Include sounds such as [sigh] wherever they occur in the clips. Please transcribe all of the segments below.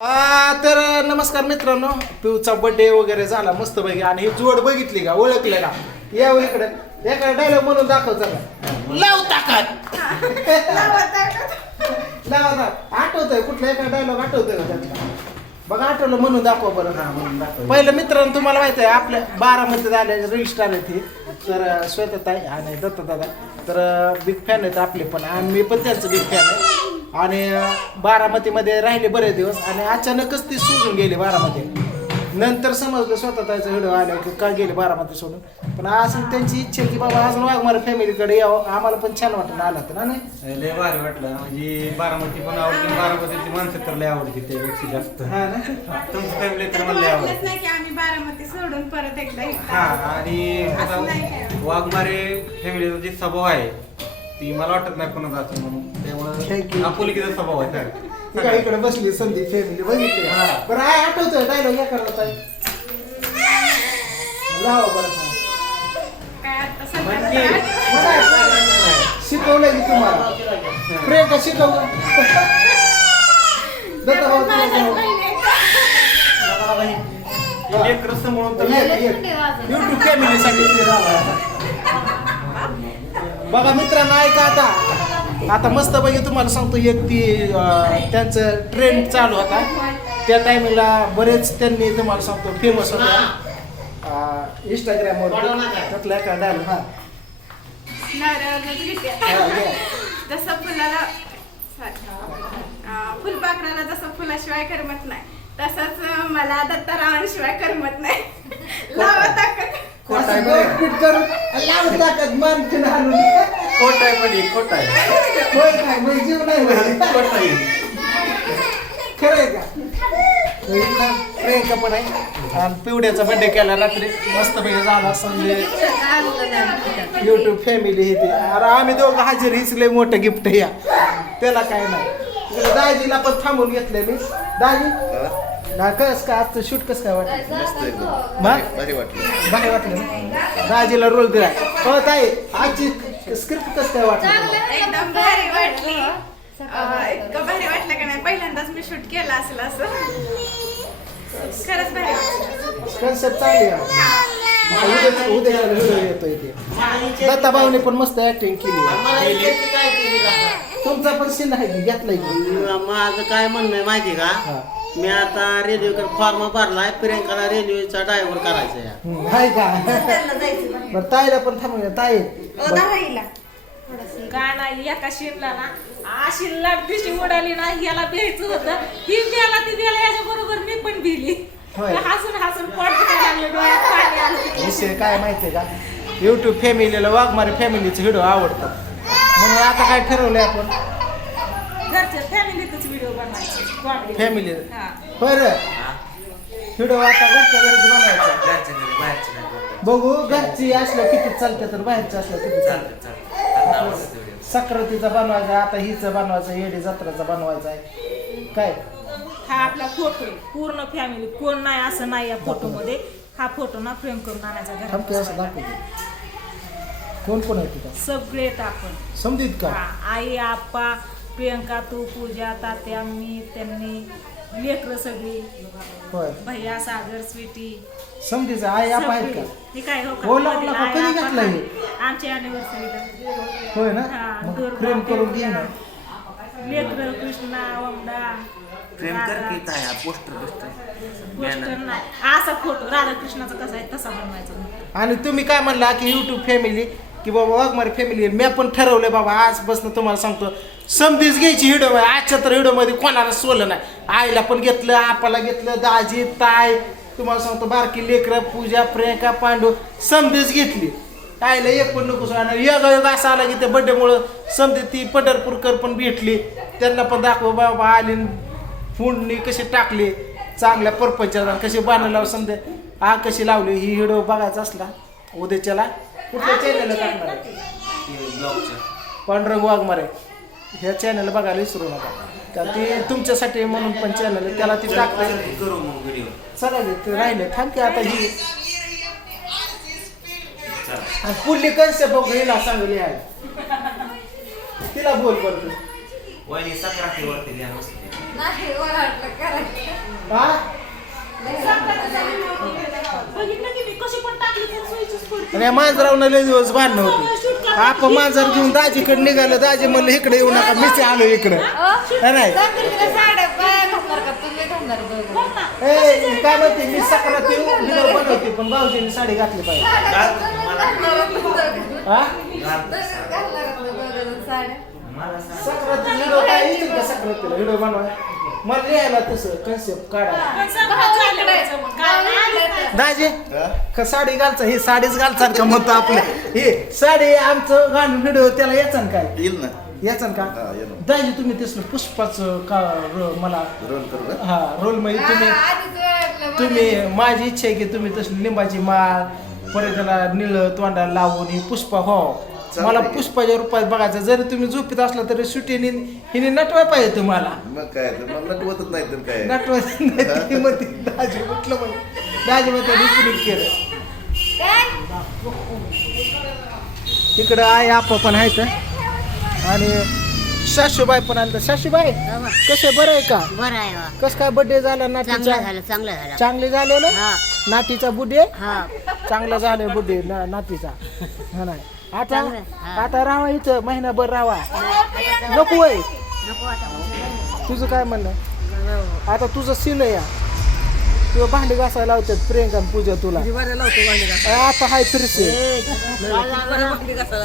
आ, तर नमस्कार मित्रांनो पिऊचा बर्थडे वगैरे झाला मस्त पैकी आणि ही जोड बघितली का? ओळखले का या इकडे. एका डायलॉग म्हणून दाखव जरा. लाव ताकद. [laughs] लावा आठवतंय कुठला एका डायलॉग आठवतोय का त्यातला? बघा आठवलं म्हणून दाखवा बरं. हा म्हणून दाखव. पहिलं मित्रांनो तुम्हाला माहिती आहे आपल्या बारामध्ये आले रील स्टार आहेत ही तर श्वेताताई आणि दत्तदादा. तर बिग फॅन आहेत आपले पण. आणि मी पण त्यांचं बिग फॅन आहे. आणि अं, बारामतीमध्ये राहिले बरेच दिवस. आणि अचानकच ती सोडून गेली बारामती. नंतर समजलं स्वतः त्याचा व्हिडिओ आला की का गेले बारामती सोडून. पण अजून त्यांची इच्छा आहे की बाबा अजून वाघमारे फॅमिलीकडे यावं. आम्हाला पण छान वाटलं आला तर ना नाही? लय भारी वाटलं. म्हणजे बारामती पण आवडते बारामतीची माणसं तर लय आवडते त्यापेक्षा जास्त. हा ना? तुमची फॅमिली तर मला लय वाटलंच आवडते. नाही की आम्ही बारामती सोडून परत एकदा हा आलो. आणि असं नाही आता काय. वाघमारे फॅमिलीचा जे स्वभाव आहे ती मला वाटत नाही कोणाचा असं म्हणून. Thank त्यामुळे. आपुलकीचा स्वभाव आहे ती काय इकडे बसली संदीप फॅमिली बघितली. हा. बरं आहे आठवतोय डायलॉग या करत ताई लावा बरं हा. काय आता सगळ्यांना शिकवलंय की तुम्हाला. प्रियंका शिकवलं [laughs] दत्ता भाऊ तुला तर युट्यूब फॅमिलीसाठी [laughs] बघा मित्रांनो ऐका आता. आता मस्त पैकी तुम्हाला सांगतो एक ती त्यांचं ट्रेंड चालू होता. त्या टायमिंगला बरेच त्यांनी तुम्हाला सांगतो फेमस होत्या इंस्टाग्रामवर त्यातला एका डायल हा. नारळाचं घेते. घ्या. जसं फुलाला sorry. अं, फुलपाखराला जसं फुलाशिवाय करमत नाही तसंच अं, मला दत्तारावांशिवाय करमत नाही. लावा ताकद खोटं आहे बरं. करून लावून टाकत मान हाणून खोट आहे पण हे, खोटं आहे. होय काय म्हणजे जीव नाही होय. खोटं आहे. खरंय का? प्रियंका पण आहे. आणि पिवड्याचा बर्थडे केला रात्री. मस्त पैकी झाला संजय युट्यूब फॅमिली हे ते. अरे आम्ही दोघं हजर हीच लय मोठं गिफ्ट या. त्याला काय नाही. इकडे दाजीला पण थांबून घेतलंय मी. दाजी? ना कस काय? आजचं शूट कसं काय वाटलं? मा? भारी वाटलं. भारी वाटलं ना? दाजीला रोल दिला हो ताई आजची स्क्रिप्ट कसं काय वाटलं एकदम भारी वाटली. अं, इतकं भारी वाटलं का नाही? पहिल्यांदाच मी शूट केलं असेल असं. खरंच भारी वाटलं. कन्सेप्ट चांगली आहे. उद्या उद्या व्हिडिओ येतो इथे दत्ता भाऊने पण मस्त ऍक्टिंग केली. तुमचा पण सीन आहे की घेतलाय? की माझं काय म्हणणं आहे माहिती. का? मी आता रेल्वे फॉर्म भरलाय प्रियंकाला रेल्वेचा ड्रायव्हर करायचा या आहे का बरं ताईला पण थांबूया ताई. काय नाही एका शिरला ना अशी लडदिशी उडाली ना ह्याला भ्यायचं होतं. ही भ्याला ती भ्याला याच्या बरोबर मी पण भिली होय. हसून हसून पोट दुखायला लागलं डोळ्यात पाणी आलं. विषय काय माहितीये का? युट्यूब फॅमिलीला वाघमारे फॅमिलीचं व्हिडिओ आवडतात म्हणून आता काय ठरवलंय आपण? घरच्या कॉमेडी फॅमिली हा. बरं. व्हिडिओ आता घरच्या घरीच बनवायचा. बघू घरची असलं किती चालतं तर बाहेरचं असलं किती चालतं. सक्रातीचा बनवायचा आता हिचं बनवायचं येडी जत्राचा बनवायचा आहे. काय? हा आपला फोटो आहे. पूर्ण फॅमिली कोण नाही असं नाही या फोटो मध्ये हा फोटो ना फ्रेम करून आणायचा थांबते घरात असं बसवायला. दाखवते. कोण कोण आहे तिथं? सगळे आपण. समजित का? हा, आई आप्पा प्रियंका तू पूजा तात्या मी त्यांनी लेकरं सगळी. होय. भैया सागर स्वीटी. समजीचा आई आप आहेत सगळी. का? हे काय हो हो, लावला का? आई कधी घातला हे? आहे. आमच्या अॅनिव्हर्सरीला होय ना? हा, मग प्रेम करून घे ना. लेकरं कृष्णा वमडा प्रेम कर राधा. की काय पोस्टर बिस्टर पोस्टर नाही. असा फोटो राधाकृष्णाचा कसा आहे तसा बनवायचा. आणि तुम्ही काय म्हणला की युट्यूब फॅमिली की बाबा वाघमारे फॅमिली मी पण ठरवलंय बाबा आजपासून तुम्हाला सांगतो. समधीच घ्यायची व्हिडिओ आजच्या तर हिडोमध्ये कोणाला सोलं नाही. आईला पण घेतलं आपाला घेतलं दाजी ताय तुम्हाला सांगतो बारकी लेकरं पूजा प्रियंका पांडू समधीच घेतली. आईला एक पण नको आणि योग असा आला की त्या बड्डेमुळं समधी ती पंढरपूरकर पण भेटली. त्यांना पण दाखव बाबा आली फुंडणी कशी टाकली. चांगल्या परपंचाला कशी बांधायला समजे आ कशी लावली? ही हिडो बघायचा असला. उद्याच्याला कुठल्या चॅनलला टाकणार आहे? पांडुरंग वाघमारे ह्या चॅनल बघायला विसरू नका. कारण ते तुमच्यासाठी म्हणून पण चॅनल आहे. त्याला ती टाकता. करू मग व्हिडिओ चला गे ते राहिले. थांब की आता ही आणि पुढली कन्सेप्ट बघ हिला सांगली आहे तिला बोल तू. वहिनी मस्त. नाही ओरडलं करायचं हा? बघितलं की मी कशी पण टाकली तर सोयीचीच पडते. आणि मांजरावनं लय दिवस बांधणं होती. आपण मांजर घेऊन दाजीकडे निघालं. दाजी म्हणलं इकडे येऊ नका मीच आलो इकडं. हा? नाही साड्या बाया घालणार का तुम्ही घालणार दोघं ए काय म्हणते मी सक्राती व्हिडिओ बनवते पण भाऊजीने साडी घातली पाहिजे. हा सक्राती काय येतील का सक्रातीला व्हिडिओ बनवाय मला लिहायला तसं कन्सेप्ट काढा. दाजी का साडी घालचा? ही साडीच घालचाल का [laughs] म्हणतो आपले. हे साडी आमचं घालून व्हिडिओ त्याला याचा काय? येईल ना. याचा का? हा, येईल. दाजी तुम्ही तसलं पुष्पाचं का र- मला रोल करू का? हा रोलमध्ये तुम्ही तुम्ही माझी इच्छा आहे की तुम्ही तसली लिंबाची माळ परत त्याला निळ तोंडाला लावून ही पुष्पा हो. मला पुष्पाच्या रूपात बघायचं. जरी तुम्ही झोपीत असला तरी सुटीने हिने नटवाय पाहिजे तुम्हाला. मग काय तर मला नटवतच नाही तर काय? नटवायचं [laughs] नाही ती म्हणते दाजी म्हटलं म्हणजे दाजी म्हणते रिपीट केलं? इकडं आहे आपा पण आहेत आणि सासूबाई पण आलं सासूबाई कसे बरं आहे का? बरं आहे वा. कस काय बर्थडे झाला चांगलं नातीचा झालं चांगलं झालं. चांगले झाले ना? हा. नातीचा बुड्डे हा. चांगला झाले बुड्डे ना नातीचा. हा नाही. आता चांगलं, हा. आता राहा इथं महिनाभर राहा. नको आता. तुझं काय म्हणणं? आता तुझं सीन या. तुझं भांडी घासायला लावतात प्रियंका आणि पूजा तुला. आता हाय फिरसे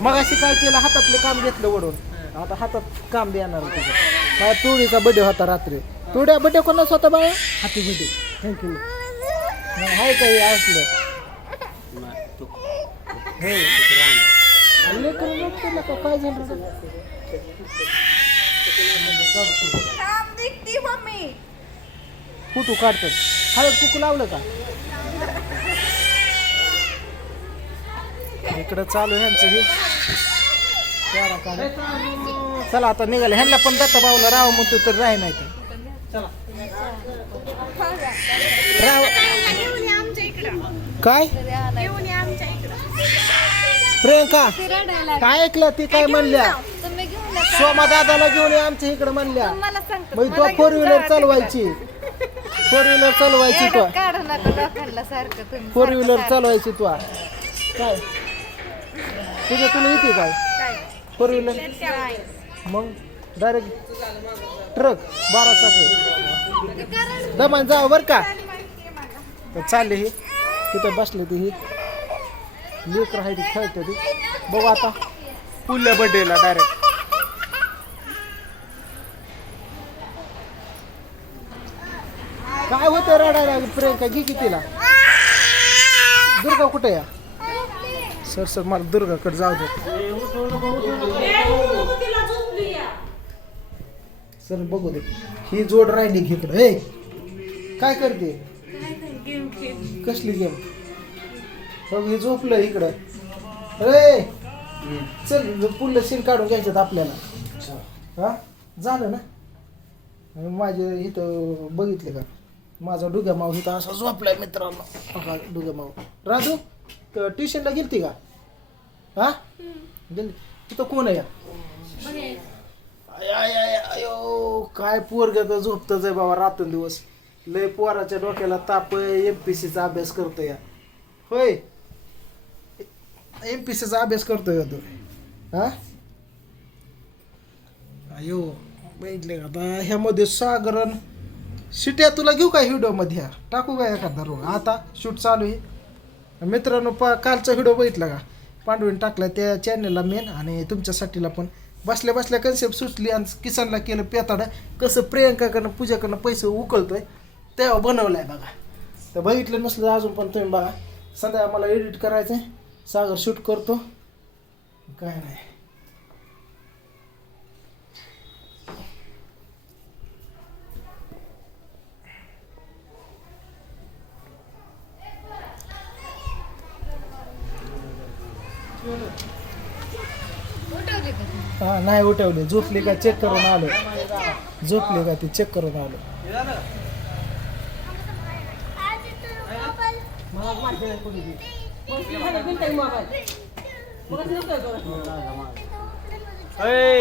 मग अशी काय केलं? हातातलं काम घेतलं वडून. आता हातात काम देणार आहे तुझं माझ्या तुळीचा बड्डे होता रात्री. तुड्या बड्डे कोणाच होता बाया? हाती बड्डे. थँक्यू हाय काही असलं. हे. लेकरं रडते का? काय झालं दिखती मम्मी फोटो काढतात हळद कुकू लावलं का? इकडं चालू ह्यांचं हे. चला आता निघाले. ह्यांना पण दत्ता बावला राव म्हणतो तर राही नाही राव काय? प्रियंका काय ऐकलं? ती काय म्हणल्या? तुम्ही घेऊन या. सोमा दादाला घेऊन ये आमच्या इकडे म्हणल्या. मला सांगतो मग तो फोर व्हीलर चालवायची. फोर व्हीलर चालवायची तो. काढू नका लोकांना सारखं तुम्ही फोर व्हीलर चालवायची तू. काय? तुझं तुला येते काय? फोर व्हीलर मग डायरेक्ट ट्रक बारा चाकी दमान जावं बरं का. तर चालले ही. तिथं बसले ती ही. लेकर आहे ती खेळते ती. बघू आता. पुढल्या बड्डेला डायरेक्ट काय होतं रडायला? प्रियंका घे की तिला. दुर्गा कुठे या सर सर मला दुर्गाकडे जाऊ दे. ए, उठू तिला झोपली या. सर बघू दे. ही जोड राहिली ए काय करते? कसली गेम? बघ हे झोपलं इकडं. रे चल पुढलं सीन काढून घ्यायचं आपल्याला. हा? झालं ना? माझे इथं बघितले का? माझा डुग्या माव इथं असा झोपलाय मित्रांनो. डुग्या माव राजू तर ट्युशनला गेलती का? हा? गेली तिथं कोण आहे या? आय आय आय आयो काय पोरग तर झोपतच आहे बाबा रात्र दिवस लय पोराच्या डोक्याला ताप एम पी सीचा अभ्यास करतोय या. होय? एम पी सीचा अभ्यास करतोय का तू? हा? अयो बघितले का आता? ह्यामध्ये सागरण शिट्या तुला घेऊ का व्हिडिओमध्ये ह्या? टाकू का एखादा रोग आता शूट चालू आहे. मित्रांनो प कालचा व्हिडिओ बघितला का? पांडवीन टाकला त्या चॅनलला मेन आणि तुमच्यासाठीला पण. बसल्या बसल्या कन्सेप्ट सुचली आणि किसनला केलं पेताडं. कसं प्रियंकाकडनं पूजाकडनं पैसे उकळतोय तेव्हा बनवलं आहे बघा. तर बघितलं नसलं अजून पण तुम्ही बघा. सध्या मला एडिट करायचं आहे सागर शूट करतो. काय नाही. हा नाही उठवले. झोपली का चेक करून आलो. झोपली का ती चेक करून आलो.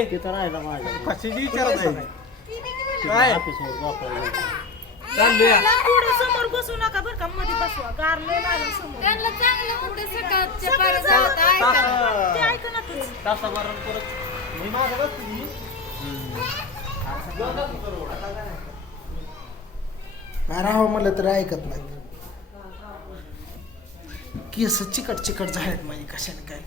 तिथं राहिला माझ्या कशाची विचारत आहे काय? चाललंय पुढे समोर बसू नका बरं का मध्ये बसवा समोर त्यांना चांगलं पुढे सकाळच्या सगळं पर्यंत झालं होतं, तर ऐका. ते ऐक ना तूच. तासाभरात परत मी मागं बसतो मी. राहावं म्हणलं तर ऐकत नाही केस चिकट चिकट झालेत माझी कशाने काय?